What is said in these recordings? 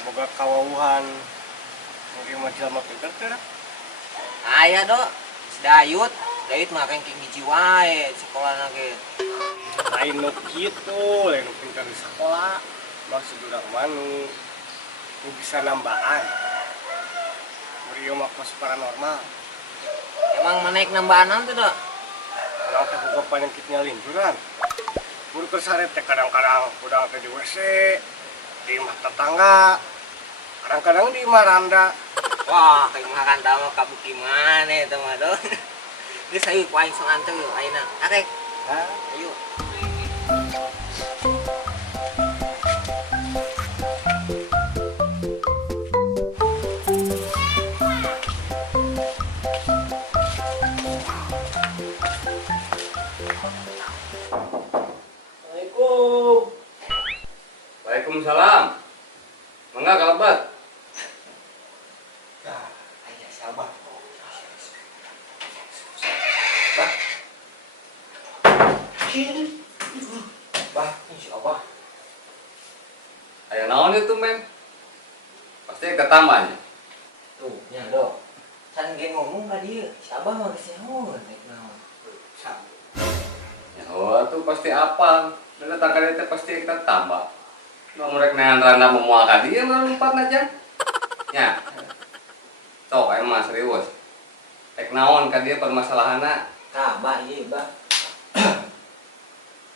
boga kawauhan mungkin macam apa pinter teh. Aya do, Dayut mah kan hiji wae sekolahna ge. Lain nu kitu, lain nu pinter di sekolah. Maksud urang mah nu bisa nambaan. Berieu mah kos paranormal. Emang menaik nambaanan tuh do? Orang teh boga penyakitnya linturan. Buru kesare teh kadang-kadang udang teh di WC, di rumah tetangga, kadang-kadang di maranda. Wah, kayak makan tamu kamu gimana itu mah do? Geus ayo ku aing sok anteng yuk ayeuna. Arek. Hah? Ayo. Assalamualaikum. Waalaikumsalam. Mangga kalabat. Nah, ayo sabar. Bah, insyaallah. Aya naon itu, men? Pasti ketamanya. Tuh, nya do. Can ge ngomong ka dieu, sabah mah geus nyaho naik naon. Ya, oh, itu pasti apa? Dan tangkal itu pasti kita tambah. Mau mereka nean randa memual ka dia mah lompat aja. Ya. Sok aing mah serius. Tek naon ka dia permasalahanna? Kabah ieu, Bah.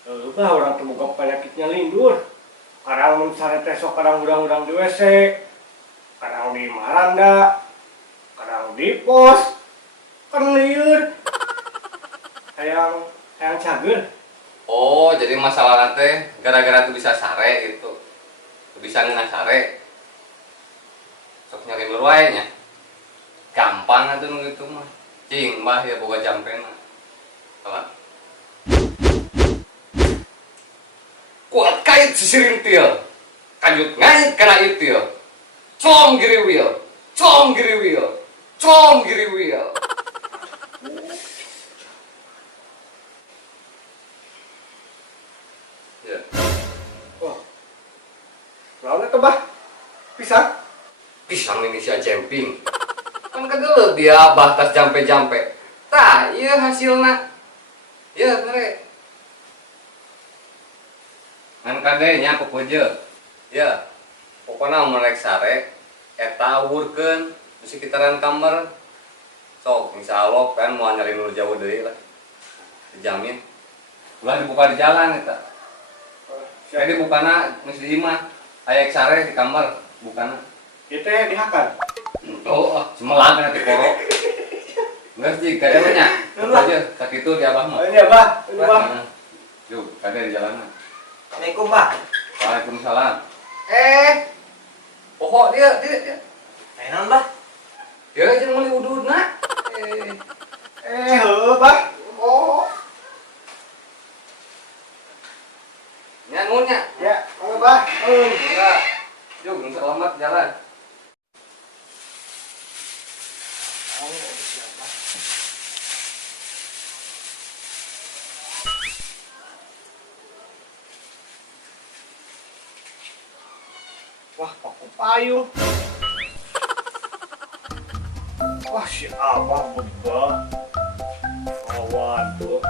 Bah orang teu boga penyakitnya lindur. Kadang mun sare teh sok kadang udang-udang di WC, kadang di maranda, kadang di pos, kan lieur. Hayang cager. Oh, jadi masalah teh gara-gara tuh bisa sare gitu. Tuh bisa ngeunah sare. Sok nyari lur wae nya. Gampang atuh nu kitu mah. Cing mah ya boga jampena. Salah. Kuat kait sisirintil. Kanjut ngait kana itil. Com giri wheel. Com giri wheel. Com giri wheel. Ya. Wah. Lawan eta bah. Pisang. Pisang Indonesia camping. Kan kegelet dia batas jampe-jampe. Tah, ieu hasilna. Ya, mere. Ngan kade nya pupujeun. Ya. Pokona mun rek sare eta wurkeun di sekitaran kamar. Sok insyaallah kan moal nyari nur jauh deui lah. Dijamin. Ulah dibuka di jalan eta. Jadi bukana geus di imah. Aya sare di kamar bukana. Ieu teh dihakan. Oh, semelang nanti koro. Enggak sih, kada nya. Aja sakitu di abah mah. Ini bah, ini bah. Yuk, kada di jalanan. Assalamualaikum, Bah. Waalaikumsalam. Pokok dia. Ayo naon, Bah? Dia aja meuli ududna. Heuh bah. Oh. Nya nunya. Ya, mangga bah. Enggak. Yuk, selamat jalan. Wah, paku payung. Wah, si Abah beba. Awan tuh.